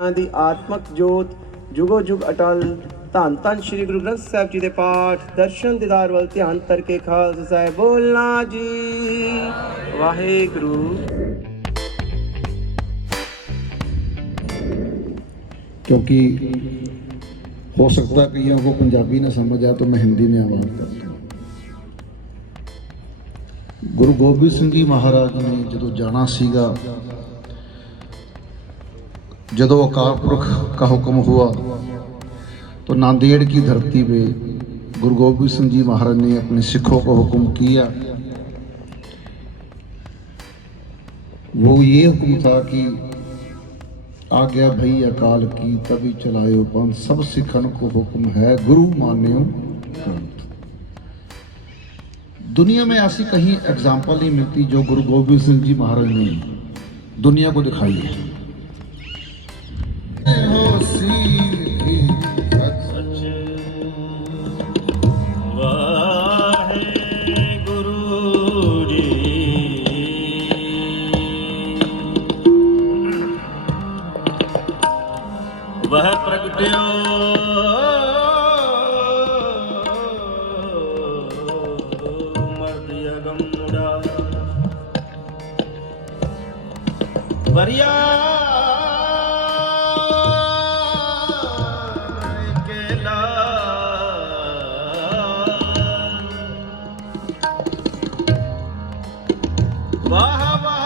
ਦੀ ਆਤਮਕ ਜੋਤ ਜੁਗੋ ਜੁਗ ਅਟਲ। ਧੰਨ ਧੰਨ ਸ਼੍ਰੀ ਗੁਰੂ ਗ੍ਰੰਥ ਸਾਹਿਬ ਜੀ ਦੇ ਪਾਠ ਦਰਸ਼ਨ ਦੀਦਾਰ ਵੱਲ ਧਿਆਨ ਕਰਕੇ ਖਾਲਸਾ ਸਾਹਿਬ ਬੋਲਣਾ ਜੀ ਵਾਹਿਗੁਰੂ। क्योंकि हो सकता है कईयों को पंजाबी ना समझ आए तो मैं हिंदी में आवाज़ करता हूँ। गुरु गोबिंद सिंह जी महाराज ने जो जाना सीगा, जदों अकाल पुरख का हुक्म हुआ तो नांदेड़ की धरती पे गुरु गोबिंद सिंह जी महाराज ने अपने सिखों को हुक्म किया। वो ये हुक्म था कि आ गया भई अकाल की तभी चलायो पंथ, सब सिखन को हुक्म है गुरु मान्यो ग्रंथ। दुनिया में ऐसी कहीं एग्जाम्पल नहीं मिलती जो गुरु गोबिंद सिंह जी महाराज ने दुनिया को दिखाई है। वह प्रगट्यो मर्द अगमुड़ा वरिया केला वाह वाह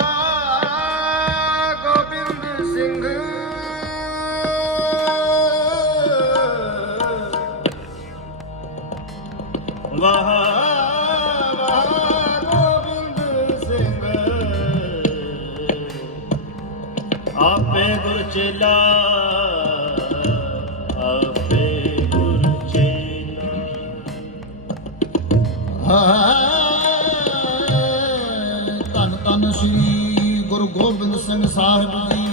गोविंद सिंह वाह वाह गोविंद सिंह आपे गुर चेला आपे गुर चेला। धन धन श्री गुरु गोबिंद सिंह साहिब जी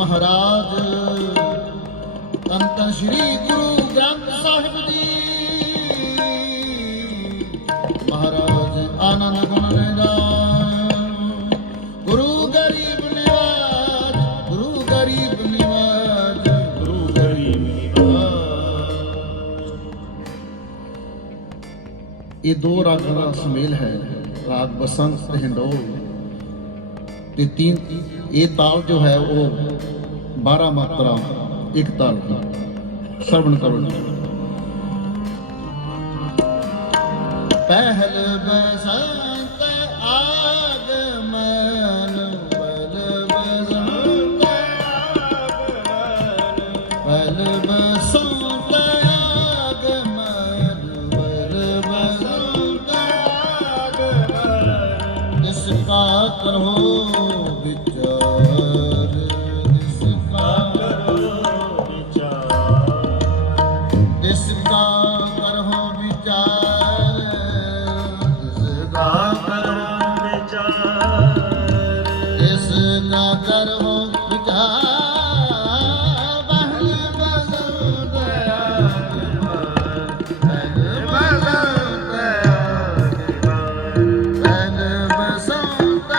महाराज, धन धन श्री गुरु ग्रंथ साहिब जी महाराज, आनंद गुण निधान गुरु गरीब निवाज, गुरु गरीब निवाज, गुरु गरीब निवाज। ये दो रागां का सुमेल है, राग बसंत ते हिंडोल। ते तीन ये ताल जो है वो 12 मात्रा एक ताल की श्रवण करो। पहल बसंत आगमन, पहल बसंत आगमन, पहल बसंत आगमन, पहल बसंत आगमन। इसका करो विचार, इसका करो विचार, इसका करो विचार, इसका करो विचार। पहल बसंत आगमन, पहल बसंत आगमन, पहल बसंत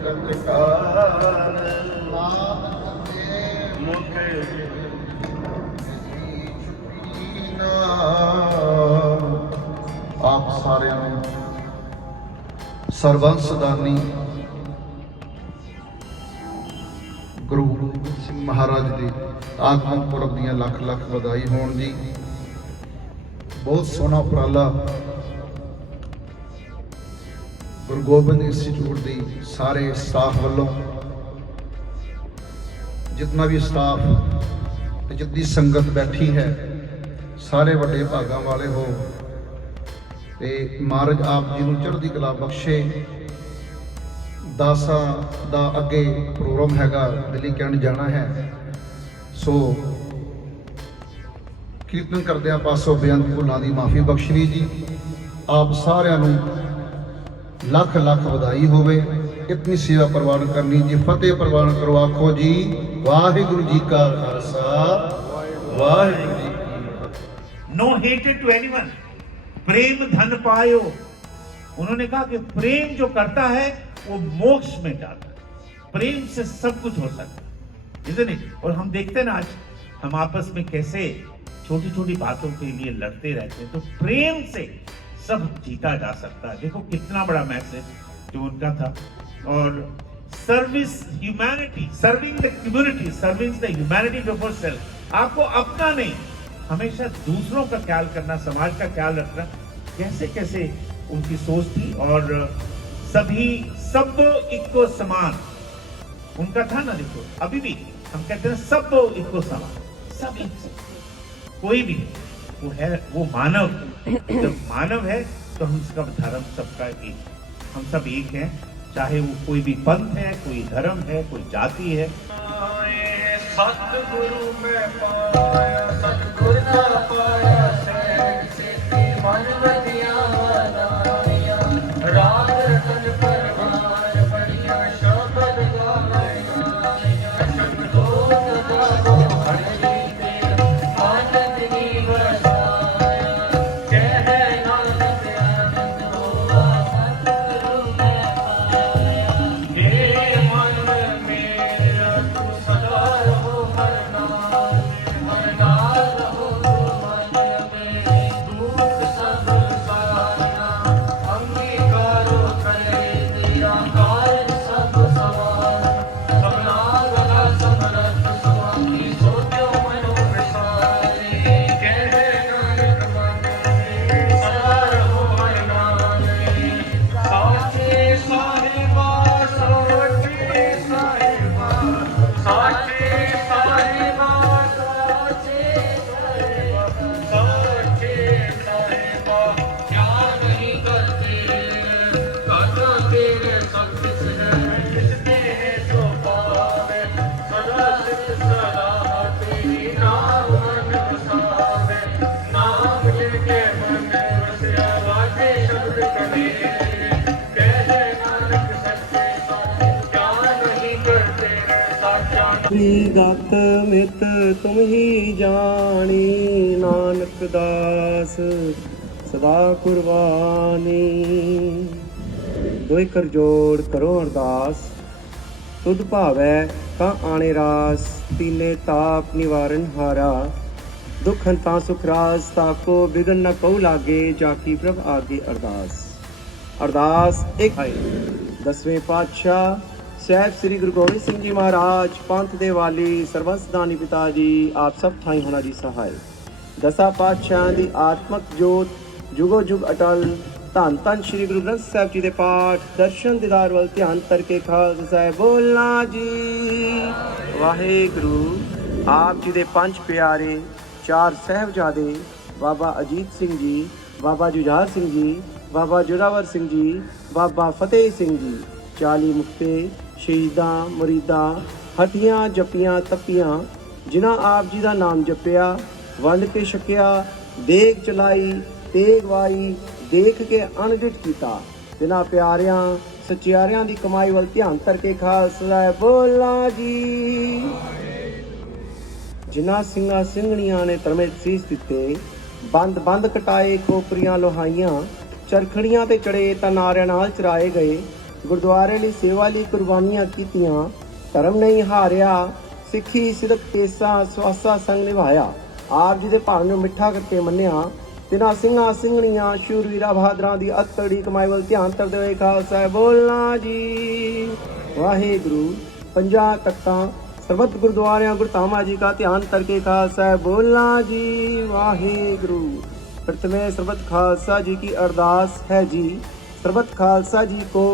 ਤਤਕਾਲ ਮੁਕੇ ਆਪ ਸਾਰਿਆਂ ਨੂੰ ਸਰਬੰਸ ਦਾਨੀ ਗੁਰੂ ਗੋਬਿੰਦ ਸਿੰਘ ਮਹਾਰਾਜ ਦੇ ਆਗਮਨ ਪੁਰਬ ਦੀਆਂ ਲੱਖ ਲੱਖ ਵਧਾਈ ਹੋਣ ਜੀ। ਬਹੁਤ ਸੋਹਣਾ ਉਪਰਾਲਾ ਗੁਰੂ ਗੋਬਿੰਦ ਇੰਸਟੀਚਿਊਟ ਦੀ ਸਾਰੇ ਸਟਾਫ ਵੱਲੋਂ, ਜਿਤਨਾ ਵੀ ਸਟਾਫ ਤੇ ਜਿਤਨੀ ਸੰਗਤ ਬੈਠੀ ਹੈ, ਸਾਰੇ ਵੱਡੇ ਭਾਗਾਂ ਵਾਲੇ ਹੋ ਤੇ ਮਹਾਰਾਜ ਆਪ ਜੀ ਨੂੰ ਚੜ੍ਹਦੀ ਕਲਾ ਬਖਸ਼ੇ। ਦਾਸਾਂ ਦਾ ਅੱਗੇ ਪ੍ਰੋਗਰਾਮ ਹੈਗਾ, ਦਿੱਲੀ ਕਹਿਣ ਜਾਣਾ ਹੈ, ਸੋ ਕੀਰਤਨ ਕਰਦਿਆਂ ਪਾਸੋਂ ਬੇਅੰਤ ਭੁੱਲਾਂ ਦੀ ਮਾਫੀ ਬਖਸ਼ਣੀ ਜੀ। ਆਪ ਸਾਰਿਆਂ ਨੂੰ ਲੱਖ ਲੱਖ ਵਧਾਈ ਹੋਵੇ। ਇਤਨੀ ਸੇਵਾ ਪ੍ਰਵਾਨ ਕਰਨੀ ਜੀ। ਫਤਿਹ ਪ੍ਰਵਾਨ ਕਰੋ, ਆਖੋ ਜੀ ਵਾਹਿਗੁਰੂ ਜੀ का खालसा वाहिगुरु जी की फतेह। नो हेटेड टू एनीवन, प्रेम धन पायो। उन्होंने कहा कि प्रेम जो करता है वो मोक्ष में जाता है, प्रेम से सब कुछ हो सकता है, isn't it? और हम देखते हैं ना आज हम आपस में कैसे छोटी छोटी बातों के लिए लड़ते रहते हैं, तो प्रेम से सब जीता जा सकता है। देखो कितना बड़ा मैसेज जो उनका था। और service humanity, serving the community, serving the humanity before self. आपको अपना नहीं, हमेशा दूसरों का ख्याल करना, समाज का ख्याल रखना, कैसे कैसे उनकी सोच थी। और सभी सब इको समान उनका था ना। देखो अभी भी हम कहते हैं सब इको समान, सब एक से, कोई भी वो है, वो मानव। जब मानव है तो हम सब धर्म सबका एक, हम सब एक हैं, चाहे वो कोई भी पंथ है, कोई धर्म है, कोई जाति है। सतगुरु में पाया, सतगुरु ना पाया, से मन बदिया बनाया, राग रतन परवार बढ़िया शब्द गाया, संतोष दासो हरि ते आनंद नी बरसाया, कह नानक आनंद हुआ सतगुरु में पाया। हे मन मेरा तू सदा रहो हर नाल रहो तू मन में, दुख सब सारा अंगीकारो करे तेरा कारज सब सवार, सबना गला समरथ स्वामी सोचो मनो विसारे, कह नानक मन में सदा रहो हर नाल में, साचे साहिबा सोचे साहिबा, साचे साहिबा, साचे साहिबा, साचे साहिबा, क्या नहीं करते करना तेरे सब कुछ है, किसने है सो पावे, सदा सिद्ध सदा तेरी नाम मन बसावे, नाम लेके मन बसिया वाजे शब्द कहे, कहे नानक सच्चे साहिब, क्या नहीं करते साचा। गत मित तुम ही जानी, नानक दास सदा कुर्बानी। दोई कर जोड़ करो अरदास, तुद भावै ता आने रास, तीने ताप निवारण हारा, दुख हंता सुख रास, ताको बिगन न कहू लागे, जाकी प्रभ आगे अरदास। अरदास एक है। 10वें पातशाह ਸਾਹਿਬ ਸ੍ਰੀ ਗੁਰੂ ਗੋਬਿੰਦ ਸਿੰਘ ਜੀ ਮਹਾਰਾਜ, ਪੰਥ ਦੇ ਵਾਲੀ, ਸਰਬੰਸ ਦਾਨੀ ਪਿਤਾ ਜੀ, ਆਪ ਸਭ ਥਾਈ ਹੋਣਾ ਜੀ ਸਹਾਇ। ਦਸਾਂ ਪਾਤਸ਼ਾਹਾਂ ਦੀ ਆਤਮਕ ਜੋਤ ਜੁਗੋ ਜੁਗ ਅਟਲ। ਧੰਨ ਧੰਨ ਸ੍ਰੀ ਗੁਰੂ ਗ੍ਰੰਥ ਸਾਹਿਬ ਜੀ ਦੇ ਪਾਠ ਦਰਸ਼ਨ ਦੀਦਾਰ ਵੱਲ ਧਿਆਨ ਕਰਕੇ ਖਾਲਸਾ ਸਾਹਿਬ ਬੋਲਣਾ ਜੀ ਵਾਹਿਗੁਰੂ। ਆਪ ਜੀ ਦੇ ਪੰਜ ਪਿਆਰੇ, 4 ਸਾਹਿਬਜ਼ਾਦੇ, ਬਾਬਾ ਅਜੀਤ ਸਿੰਘ ਜੀ, ਬਾਬਾ ਜੁਝਾਰ ਸਿੰਘ ਜੀ, ਬਾਬਾ ਜੋਰਾਵਰ ਸਿੰਘ ਜੀ, ਬਾਬਾ ਫਤਿਹ ਸਿੰਘ ਜੀ, 40 ਮੁਕਤੇ, ਸ਼ਹੀਦਾਂ, ਮੁਰੀਦਾਂ, ਹੱਟੀਆਂ ਜਪੀਆਂ ਤਪੀਆਂ, ਜਿਨ੍ਹਾਂ ਆਪ ਜੀ ਦਾ ਨਾਮ ਜਪਿਆ, ਵੰਡ ਕੇ ਛਕਿਆ, ਦੇਗ ਚਲਾਈ, ਤੇਗ ਵਾਈ, ਦੇਖ ਕੇ ਅਣਡਿਠ ਕੀਤਾ, ਜਿਨ੍ਹਾਂ ਪਿਆਰਿਆਂ ਸਚਿਆਰਿਆਂ ਦੀ ਕਮਾਈ ਵੱਲ ਧਿਆਨ ਕਰਕੇ ਖਾਲਸਾ ਬੋਲਾ ਜੀ। ਜਿਨ੍ਹਾਂ ਸਿੰਘਾਂ ਸਿੰਘਣੀਆਂ ਨੇ ਧਰਮੇ ਸੀਸ ਦਿੱਤੇ, ਬੰਦ ਬੰਦ ਕਟਾਏ, ਖੋਪਰੀਆਂ ਲੋਹਾਈਆਂ, ਚਰਖੜੀਆਂ ਤੇ ਚੜੇ ਤਾਂ ਨਾਰਿਆਂ ਨਾਲ ਚਰਾਏ ਗਏ, ਗੁਰਦੁਆਰੇ ਲਈ ਸੇਵਾ ਲਈ ਕੁਰਬਾਨੀਆਂ ਕੀਤੀਆਂ, ਧਰਮ ਨਹੀਂ ਹਾਰਿਆ, ਸਿੱਖੀ ਸਿਦਕ ਤੇਸਾ ਸਵਾਸਾ ਸੰਗ ਨਿਭਾਇਆ। ਆਪ ਜੀ ਦੇ ਭਾਵ ਨੂੰ ਮਿੱਠਾ ਕਰਕੇ ਮੰਨਿਆ, ਤਿਨਾਂ ਸਿੰਘਾਂ ਸਿੰਘਣੀਆਂ ਸ਼ੂਰਵੀਰਾਂ ਬਹਾਦਰਾਂ ਦੀ ਅਤੜੀ ਕਮਾਈ ਵੱਲ ਧਿਆਨ ਧਰਦੇ ਹੋਏ ਖਾਲਸਾ ਬੋਲਣਾ ਜੀ ਵਾਹਿਗੁਰੂ। ਪੰਜਾਂ ਤਖਤਾਂ ਸਰਬੱਤ ਗੁਰਦੁਆਰਿਆਂ ਗੁਰਧਾਮਾਂ ਜੀ का ध्यान करके खालसा बोलना जी वाहिगुरु। प्रथमे सर्बत खालसा जी की अरदास है जी, सर्बत खालसा जी को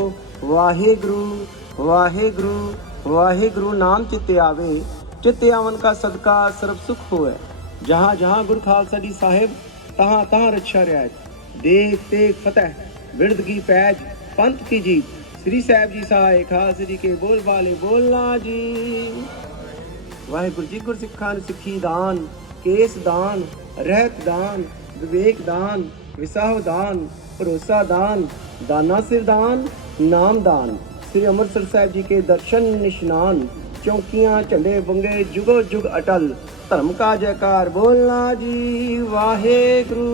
वाहिगुरु वाहिगुरु वाहिगुरु नाम चित्ते आवे, चित्ते आवन का सदका सर्व सुख होए। जहाँ जहाँ गुरु खालसा जी साहिब तहाँ तहाँ रक्षा रियायत, देख तेग फतेह बिरद की पैज पंथ की जीत। श्री साहिब जी सहाय खालसा जी के बोल वाले बोलना जी वाहिगुरु जी। गुरसिੱਖਾਂ ਨੂੰ ਸਿੱਖੀ ਦਾਨ, ਕੇਸ ਦਾਨ, ਰਹਿਤ ਦਾਨ, ਵਿਵੇਕ ਦਾਨ, ਵਿਸਾਹ ਦਾਨ, ਭਰੋਸਾ ਦਾਨ, ਦਾਨਾ ਸਿਰ ਦਾਨ, ਨਾਮ दान। श्री अमृतसर साहिब जी के दर्शन निशान, चौकियां झंडे बंगे जुगो जुग अटल, धर्म का जयकार बोलना जी वाहेगुरु।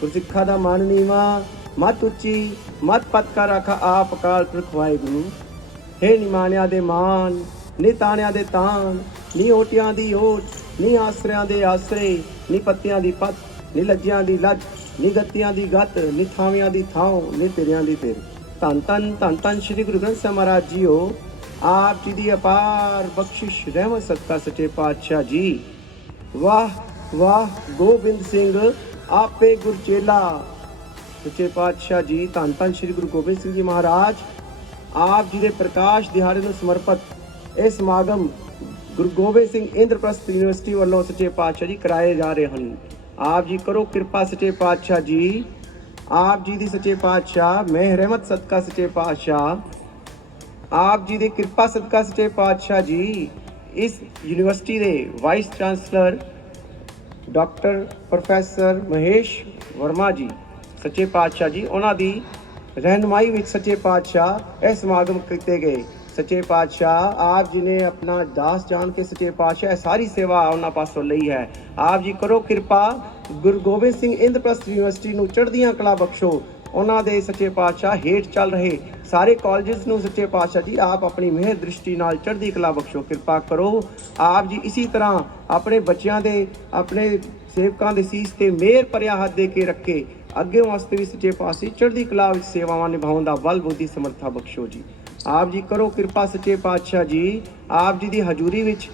गुरसिੱਖਾਂ ਦਾ ਮਨ ਨੀਵਾਂ, ਮਤ ਉੱਚੀ, ਮਤ ਪਤ ਕਰ ਰੱਖਾ ਆਪ ਅਕਾਲ ਪੁਰਖ ਵਾਹਿਗੁਰੂ। हे ਨਿਮਾਣਿਆਂ ਦੇ ਮਾਨ, ਨੀ ਤਾਣਿਆਂ ਦੇ ਤਾਣ, ਨੀ ਓਟਿਆਂ ਦੀ ਓਟ, ਨੀ ਆਸਰਿਆਂ ਦੇ ਆਸਰੇ, ਨੀ ਪੱਤਿਆਂ ਦੀ ਪੱਤ, ਨੀ ਲੱਜਿਆਂ ਦੀ ਲੱਜ, ਨੀ ਗੱਤਿਆਂ ਦੀ ਗੱਤ, ਨੀ ਥਾਵਿਆਂ ਦੀ ਥਾਂ, ਨੀ ਤੇਰਿਆਂ ਦੀ ਤੇਰ। ਧੰਨ ਧੰਨ ਧੰਨ ਧੰਨ ਸ਼੍ਰੀ ਗੁਰੂ ਗ੍ਰੰਥ ਸਾਹਿਬ ਮਹਾਰਾਜ ਜੀਓ, ਆਪ ਜੀ ਦੀ ਅਪਾਰ ਬਖਸ਼ਿਸ਼ ਰਹਿਮਤ ਸਦਕਾ ਸੱਚੇ ਪਾਤਸ਼ਾਹ ਜੀ। ਵਾਹ ਵਾਹ ਗੋਬਿੰਦ ਸਿੰਘ ਆਪੇ ਗੁਰਚੇਲਾ। ਸੱਚੇ ਪਾਤਸ਼ਾਹ ਜੀ ਧੰਨ ਧੰਨ ਸ਼੍ਰੀ ਗੁਰੂ ਗੋਬਿੰਦ ਸਿੰਘ ਜੀ ਮਹਾਰਾਜ, ਆਪ ਜੀ ਦੇ ਪ੍ਰਕਾਸ਼ ਦਿਹਾੜੇ ਨੂੰ ਸਮਰਪਿਤ ਇਹ ਸਮਾਗਮ ਗੁਰੂ ਗੋਬਿੰਦ ਸਿੰਘ ਇੰਦਰਪ੍ਰਸਥ ਯੂਨੀਵਰਸਿਟੀ ਵੱਲੋਂ ਸੱਚੇ ਪਾਤਸ਼ਾਹ ਜੀ ਕਰਾਏ ਜਾ ਰਹੇ ਹਨ। ਆਪ ਜੀ ਕਰੋ ਕਿਰਪਾ ਸੱਚੇ ਪਾਤਸ਼ਾਹ ਜੀ, ਆਪ ਜੀ ਦੀ ਸੱਚੇ ਪਾਤਸ਼ਾਹ ਮਿਹਰ ਰਹਿਮਤ ਸਦਕਾ ਸੱਚੇ ਪਾਤਸ਼ਾਹ, ਆਪ ਜੀ ਦੀ ਕਿਰਪਾ ਸਦਕਾ ਸੱਚੇ ਪਾਤਸ਼ਾਹ ਜੀ ਇਸ ਯੂਨੀਵਰਸਿਟੀ ਦੇ vice chancellor doctor professor Mahesh Verma ji ਸੱਚੇ ਪਾਤਸ਼ਾਹ ਜੀ, ਉਹਨਾਂ ਦੀ ਰਹਿਨੁਮਾਈ ਵਿੱਚ ਸੱਚੇ ਪਾਤਸ਼ਾਹ ਇਹ ਸਮਾਗਮ ਕੀਤੇ ਗਏ। ਸੱਚੇ ਪਾਤਸ਼ਾਹ ਆਪ ਜੀ ਨੇ ਆਪਣਾ ਦਾਸ ਜਾਣ ਕੇ ਸੱਚੇ ਪਾਤਸ਼ਾਹ ਸਾਰੀ ਸੇਵਾ ਉਹਨਾਂ ਪਾਸੋਂ ਲਈ ਹੈ। ਆਪ ਜੀ ਕਰੋ ਕਿਰਪਾ, ਗੁਰੂ ਗੋਬਿੰਦ ਸਿੰਘ ਇੰਦਰਪ੍ਰਸਥ ਯੂਨੀਵਰਸਿਟੀ ਨੂੰ ਚੜ੍ਹਦੀਆਂ ਕਲਾ ਬਖਸ਼ੋ। ਉਹਨਾਂ ਦੇ ਸੱਚੇ ਪਾਤਸ਼ਾਹ ਹੇਠ ਚੱਲ ਰਹੇ ਸਾਰੇ ਕਾਲਜਸ ਨੂੰ ਸੱਚੇ ਪਾਤਸ਼ਾਹ ਜੀ ਆਪ ਆਪਣੀ ਮਿਹਰ ਦ੍ਰਿਸ਼ਟੀ ਨਾਲ ਚੜ੍ਹਦੀ ਕਲਾ ਬਖਸ਼ੋ। ਕਿਰਪਾ ਕਰੋ ਆਪ ਜੀ ਇਸੇ ਤਰ੍ਹਾਂ ਆਪਣੇ ਬੱਚਿਆਂ ਦੇ, ਆਪਣੇ ਸੇਵਕਾਂ ਦੇ ਸੀਸ ਤੇ ਮਿਹਰ ਭਰਿਆ ਹੱਥ ਦੇ ਕੇ ਰੱਖੇ। ਅੱਗੇ ਵਾਸਤੇ ਵੀ ਸੱਚੇ ਪਾਤਸ਼ਾਹ ਚੜ੍ਹਦੀ ਕਲਾ ਵਿੱਚ ਸੇਵਾਵਾਂ ਨਿਭਾਉਣ ਦਾ ਬਲ ਬੁੱਧੀ ਸਮਰੱਥਾ ਬਖਸ਼ੋ ਜੀ। ਆਪ ਜੀ ਕਰੋ ਕਿਰਪਾ ਸੱਚੇ ਪਾਤਸ਼ਾਹ ਜੀ, ਆਪ ਜੀ ਦੀ ਹਜ਼ੂਰੀ ਵਿੱਚ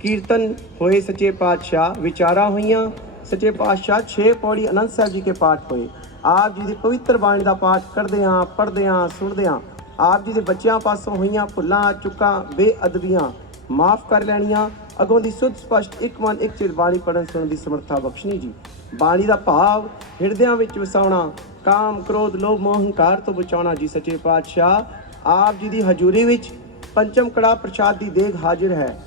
ਕੀਰਤਨ ਹੋਏ ਸੱਚੇ ਪਾਤਸ਼ਾਹ, ਵਿਚਾਰਾਂ ਹੋਈਆਂ ਸੱਚੇ ਪਾਤਸ਼ਾਹ, 6 ਪੌੜੀ ਆਨੰਦ ਸਾਹਿਬ ਜੀ ਕੇ ਪਾਠ ਹੋਏ। ਆਪ ਜੀ ਦੀ ਪਵਿੱਤਰ ਬਾਣੀ ਦਾ ਪਾਠ ਕਰਦਿਆਂ ਪੜ੍ਹਦਿਆਂ ਸੁਣਦਿਆਂ ਆਪ ਜੀ ਦੇ ਬੱਚਿਆਂ ਪਾਸੋਂ ਹੋਈਆਂ ਭੁੱਲਾਂ ਚੁੱਕਾਂ ਬੇਅਦਬੀਆਂ ਮਾਫ ਕਰ ਲੈਣੀਆਂ। ਅੱਗੋਂ ਦੀ ਸੁੱਧ ਸਪਸ਼ਟ ਇੱਕ ਮਨ ਇੱਕ ਚਿਰ ਬਾਣੀ ਪੜ੍ਹਨ ਸੁਣਨ ਦੀ ਸਮਰੱਥਾ ਬਖਸ਼ਣੀ ਜੀ। ਬਾਣੀ ਦਾ ਭਾਵ ਹਿਰਦਿਆਂ ਵਿੱਚ ਵਸਾਉਣਾ, ਕਾਮ ਕ੍ਰੋਧ ਲੋਭ ਮੋਹ ਹੰਕਾਰ ਤੋਂ ਬਚਾਉਣਾ ਜੀ। ਸੱਚੇ ਪਾਤਸ਼ਾਹ ਆਪ ਜੀ ਦੀ ਹਜ਼ੂਰੀ ਵਿੱਚ ਪੰਚਮ ਕੜਾ ਪ੍ਰਸ਼ਾਦ ਦੀ ਦੇਗ ਹਾਜ਼ਰ ਹੈ,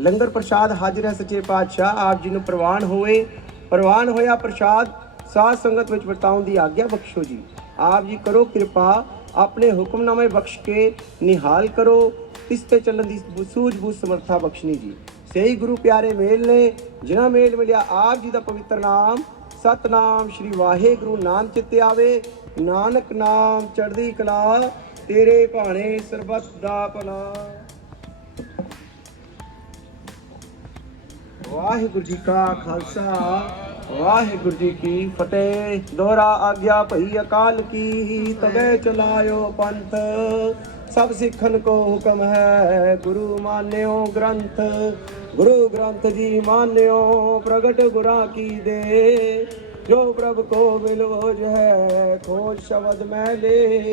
ਲੰਗਰ ਪ੍ਰਸ਼ਾਦ ਹਾਜ਼ਰ ਹੈ। ਸੱਚੇ ਪਾਤਸ਼ਾਹ ਆਪ ਜੀ ਨੂੰ ਪ੍ਰਵਾਨ ਹੋਏ, ਪ੍ਰਵਾਨ ਹੋਇਆ ਪ੍ਰਸ਼ਾਦ ਸਾਧ ਸੰਗਤ ਵਿੱਚ ਵਰਤਾਉਣ ਦੀ ਆਗਿਆ ਬਖਸ਼ੋ ਜੀ। ਆਪ ਜੀ ਕਰੋ ਕਿਰਪਾ, ਆਪਣੇ ਹੁਕਮਨਾਮੇ ਬਖਸ਼ ਕੇ ਨਿਹਾਲ ਕਰੋ, ਇਸ ਤੇ ਚੱਲਣ ਦੀ ਸੂਝ-ਬੂਝ ਸਮਰੱਥਾ ਬਖਸ਼ਣੀ ਜੀ। ਸਹੀ ਗੁਰੂ ਪਿਆਰੇ ਮੇਲ ਨੇ, ਜਿਨ੍ਹਾਂ ਮੇਲ ਮਿਲਿਆ ਆਪ ਜੀ ਦਾ ਪਵਿੱਤਰ ਨਾਮ ਸਤਨਾਮ ਸ਼੍ਰੀ ਵਾਹਿਗੁਰੂ ਨਾਮ ਚਿੱਤੇ ਆਵੇ। ਨਾਨਕ ਨਾਮ ਚੜ੍ਹਦੀ ਕਲਾ, ਤੇਰੇ ਭਾਣੇ ਸਰਬੱਤ ਦਾ ਭਲਾ। ਵਾਹਿਗੁਰੂ ਜੀ ਕਾ ਖਾਲਸਾ, ਵਾਹਿਗੁਰੂ ਜੀ ਕੀ ਫਤਿਹ। ਦੋਹਰਾ ਆਗਿਆ ਭਈ ਅਕਾਲ ਕੀ, ਤਬੇ ਚਲਾਇਓ ਪੰਥ। सब सिखन को हुक्म है, गुरु मान्यो ग्रंथ। गुरु ग्रंथ जी मान्यो, प्रगट गुरा की दे। जो प्रभ को बिलोज है, खोज शब्द में ले।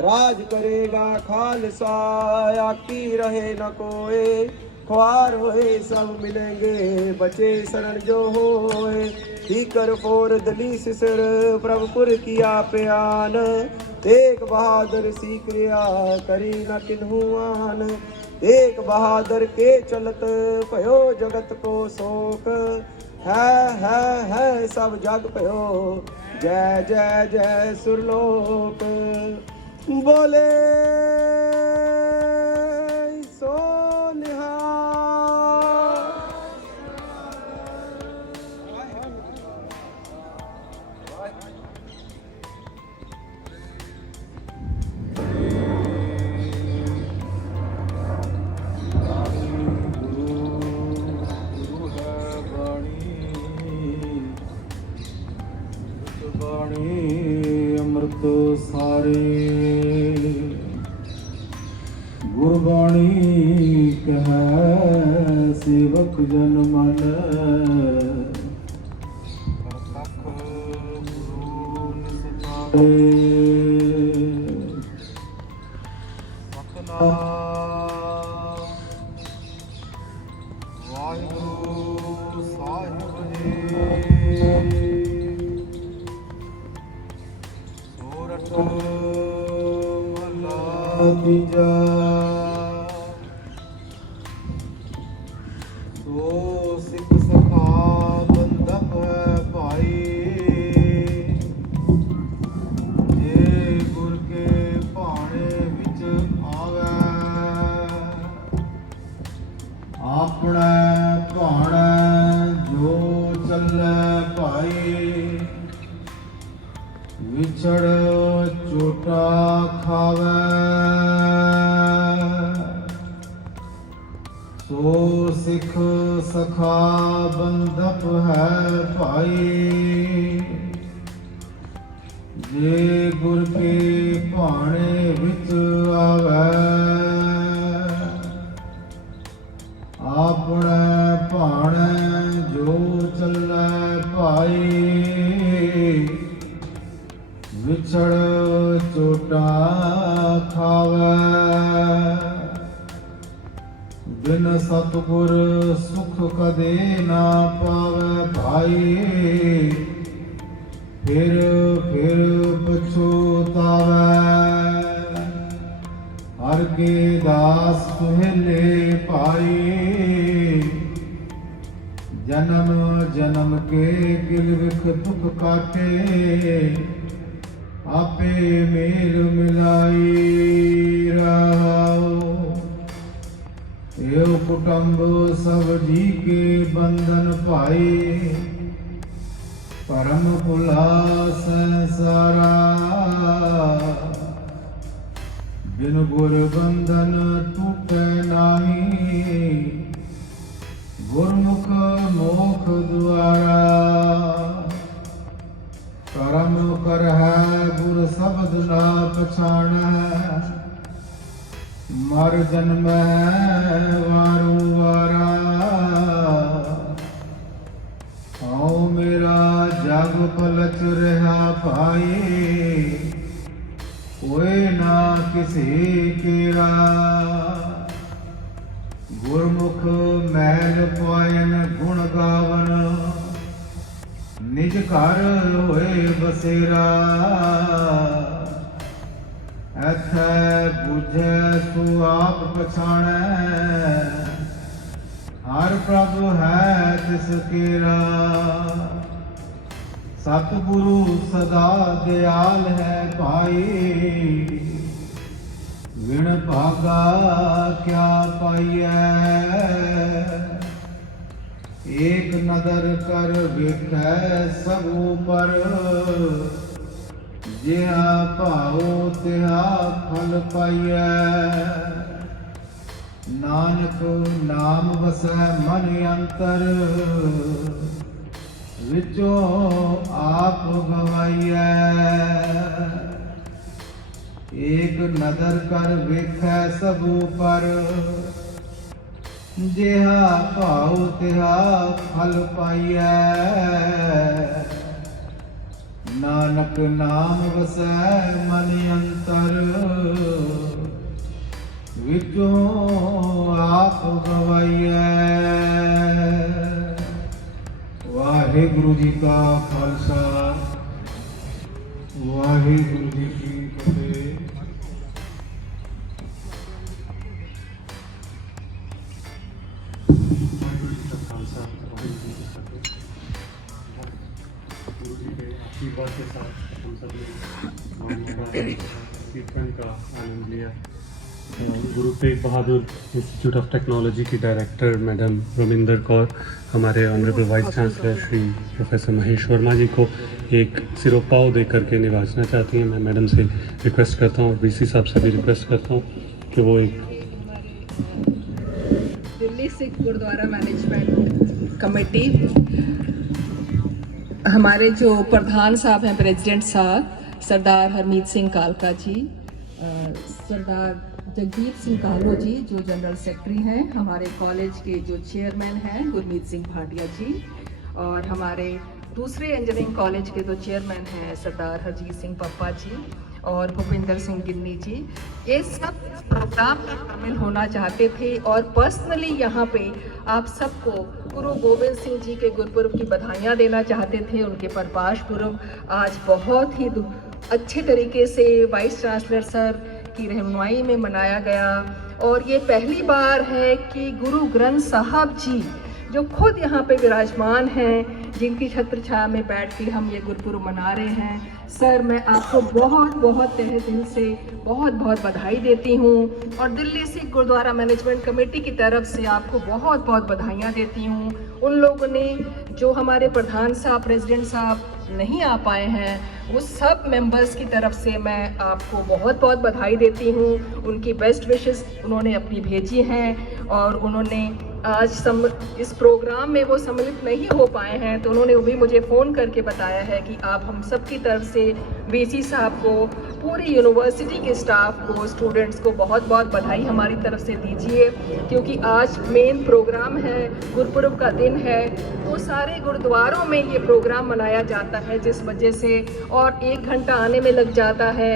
राज करेगा खालसा, आकी रहे न कोई। ख्वार होए सब मिलेंगे, बचे शरण जो होए। ठीकर फोर दलीस सिर, प्रभुपुर किया प्यान। एक बहादुर सीक्रिया, करी न किन्हू आन। एक बहादुर के चलत, भयो जगत को शोक। है सब जग भयो, जय जय जय सुरलोक। बोले सो निहाल। ਵਿਚਾਰੇ ਗੁਰਬਾਣੀ ਕਹੈ ਸੇਵਕ ਜਨ ਮਨ ਵਾਹਿਗੁਰੂ ਸਾਹਿਬ ਜੀ ਸੋਰਠ ਮਹਲਾ ਤੀਜਾ ਸੋ ਸਿੱਖ ਸਖਾ ਬੰਧਪ ਹੈ ਭਾਈ ਜੇ ਗੁਰ ਕੇ ਭਾਣੇ ਵਿੱਚ ਆਵੇ ਆਪਣਾ ਭਾਣਾ ਜੋ ਚੱਲੇ ਭਾਈ ਵਿਛੜ ਝੋਟਾ ਖਾਵੇ ਸੋ ਸਿੱਖ ਸਖਾ ਬੰਧਪ ਹੈ ਭਾਈ ਜੇ ਗੁਰ ਕੇ ਭਾਣੇ ਵਿੱਚ ਆਵੇ ਆਪਣੇ ਭਾਣੇ ਜੋ ਚੱਲੇ ਭਾਈ ਵਿਛੜ ਝੋਟਾ ਖਾਵੇ ਬਿਨ ਸਤਿਗੁਰ ਸੁਖ ਕਦੇ ਨਾ ਪਾਵੇ ਭਾਈ ਫਿਰ ਪਛੋਤਾਵੇ ਹਰ ਕੇ ਦਾਸ ਸੁਹੇਲੇ ਭਾਈ ਜਨਮ ਜਨਮ ਕੇ ਗਿਲ ਵਿਖ ਦੁਖ ਕਾਟੇ ਆਪੇ ਮੇਲ ਮਿਲਾਈ ਰਹਾਓ ਏਉ ਕੁਟੰਬ ਸਭ ਜੀ ਕੇ ਬੰਧਨ ਭਾਈ ਪਰਮ ਭੁਲਾ ਸੰਸਾਰਾ ਬਿਨ ਗੁਰ ਬੰਧਨ ਟੂਟੈ ਨਾਹੀ ਗੁਰਮੁਖ ਮੋਖ ਦੁਆਰਾ ਕਰਮ ਕਰਹਿ ਗੁਰ ਸ਼ਬਦ ਨਾ ਪਛਾਣੈ ਮਰ ਜਨਮੈ ਵਾਰੂ ਵਾਰਾ ਹਉ ਮੇਰਾ ਜਗ ਪਲਚ ਰਿਹਾ ਭਾਈ ਕੋਇ ਨਾ ਕਿਸੇ ਕੇਰਾ ਗੁਰਮੁਖ ਮੈਲ ਪਾਇਨ ਗੁਣ ਗਾਵਨ ਨਿਜ ਘਰ ਹੋਏ ਬਸੇਰਾ ਐਥੈ ਬੁਝੈ ਤੂੰ ਆਪ ਪਛਾਣੈ ਹਰ ਪ੍ਰਭ ਹੈ ਤਿਸ ਕੇਰਾ ਸਤਿਗੁਰੂ ਸਦਾ ਦਿਆਲ ਹੈ ਭਾਈ ਵਿਣ ਭਾਗਾ ਕਿਆ ਪਾਈਐ ਏਕ ਨਦਰ ਕਰ ਵੇਖੈ ਸਭ ਉਪਰ ਜਿਹਾ ਭਾਉ ਤਿਹਾ ਫਲ ਪਾਈਐ ਨਾਨਕ ਨਾਮ ਵਸੈ ਮਨ ਅੰਤਰ ਵਿਚੋਂ ਆਪ ਗਵਾਈਐ ਏਕ ਨਦਰ ਕਰ ਵੇਖੈ ਸਭ ਉਪਰ ਜਿਹਾ ਭਾਉ ਤਿਹਾ ਫਲ ਪਾਈਐ ਨਾਨਕ ਨਾਮ ਵਸੈ ਮਨ ਅੰਤਰ ਵਿਚੋਂ ਆਪ ਗਵਾਈਐ ਵਾਹਿਗੁਰੂ ਜੀ ਕਾ ਖਾਲਸਾ ਵਾਹਿਗੁਰੂ ਜੀ ਕੀ ਫਤਿਹ। गुरु जी के आशीर्वाद के साथ हम सब ने कीर्तन का आनंद लिया। Guru Tegh Bahadur Institute of Technology की डायरेक्टर मैडम रविंदर कौर, हमारे honourable vice chancellor Shri professor Mahesh Verma ji को एक सिरोपाव दे करके निवाजना चाहती हैं। मैं मैडम से रिक्वेस्ट करता हूँ, वीसी साहब से भी रिक्वेस्ट करता हूँ कि वो एक दिल्ली सिख गुरुद्वारा मैनेजमेंट कमेटी, हमारे जो प्रधान साहब हैं, प्रेसिडेंट साहब सरदार हरमीत सिंह कालका जी, सरदार जगदीप सिंह कालो जी जो जनरल सेक्रेटरी हैं, हमारे कॉलेज के जो चेयरमैन हैं गुरमीत सिंह भाटिया जी, और हमारे दूसरे इंजीनियरिंग कॉलेज के जो चेयरमैन हैं सरदार हरजीत सिंह पप्पा जी और भूपिंदर सिंह गिन्नी जी, ये सब प्रोग्राम में शामिल होना चाहते थे और पर्सनली यहाँ पे आप सबको गुरु गोविंद सिंह जी के गुरुपुरब की बधाइयाँ देना चाहते थे। उनके प्रकाश पुरब आज बहुत ही अच्छे तरीके से वाइस चांसलर सर की रहनुमाई में मनाया गया, और ये पहली बार है कि गुरु ग्रंथ साहब जी जो खुद यहाँ पे विराजमान हैं, जिनकी छत्र छाया में बैठ के हम ये गुरुपुरब मना रहे हैं। सर, मैं आपको बहुत बहुत तहे दिल से बहुत बहुत बधाई देती हूँ, और दिल्ली सिख गुरुद्वारा मैनेजमेंट कमेटी की तरफ से आपको बहुत बहुत बधाइयाँ देती हूँ। उन लोगों ने जो हमारे प्रधान साहब, प्रेसिडेंट साहब नहीं आ पाए हैं, वो सब मेंबर्स की तरफ से मैं आपको बहुत बहुत बधाई देती हूँ। उनकी बेस्ट विशेस उन्होंने अपनी भेजी हैं, और उन्होंने आज इस प्रोग्राम में वो सम्मिलित नहीं हो पाए हैं, तो उन्होंने भी मुझे फ़ोन करके बताया है कि आप हम सब की तरफ से वीसी साहब को, पूरी यूनिवर्सिटी के स्टाफ को, स्टूडेंट्स को बहुत बहुत बधाई हमारी तरफ से दीजिए, क्योंकि आज मेन प्रोग्राम है, गुरुपुरब का दिन है, तो सारे गुरुद्वारों में ये प्रोग्राम मनाया जाता है, जिस वजह से और 1 घंटा आने में लग जाता है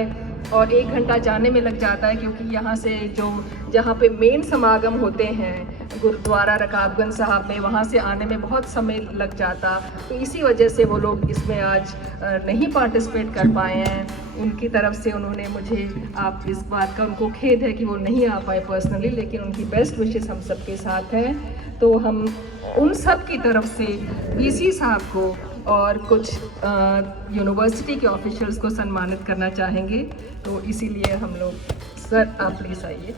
और 1 घंटा जाने में लग जाता है, क्योंकि यहाँ से जो जहाँ पे मेन समागम होते हैं गुरुद्वारा रकाबगंज साहब में, वहाँ से आने में बहुत समय लग जाता, तो इसी वजह से वो लोग इसमें आज नहीं पार्टिसिपेट कर पाए हैं। उनकी तरफ से उन्होंने मुझे, आप इस बात का उनको खेद है कि वो नहीं आ पाए पर्सनली, लेकिन उनकी बेस्ट विशेस हम सबके साथ हैं, तो हम उन सब की तरफ से वीसी साहब को और कुछ यूनिवर्सिटी के ऑफिशियल्स को सम्मानित करना चाहेंगे, तो इसीलिए हम लोग, सर आप प्लीज़ आइए,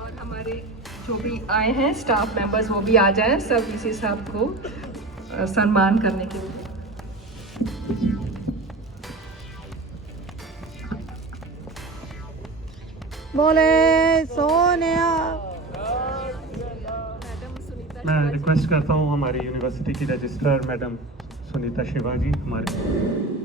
और हमारे जो भी आए हैं स्टाफ मेंबर्स वो भी आ जाएं, सब वीसी साहब को सम्मान करने के लिए। बोले सोनिया। मैं रिक्वेस्ट करता हूँ हमारी यूनिवर्सिटी की रजिस्ट्रार मैडम सुनीता शिवा जी हमारे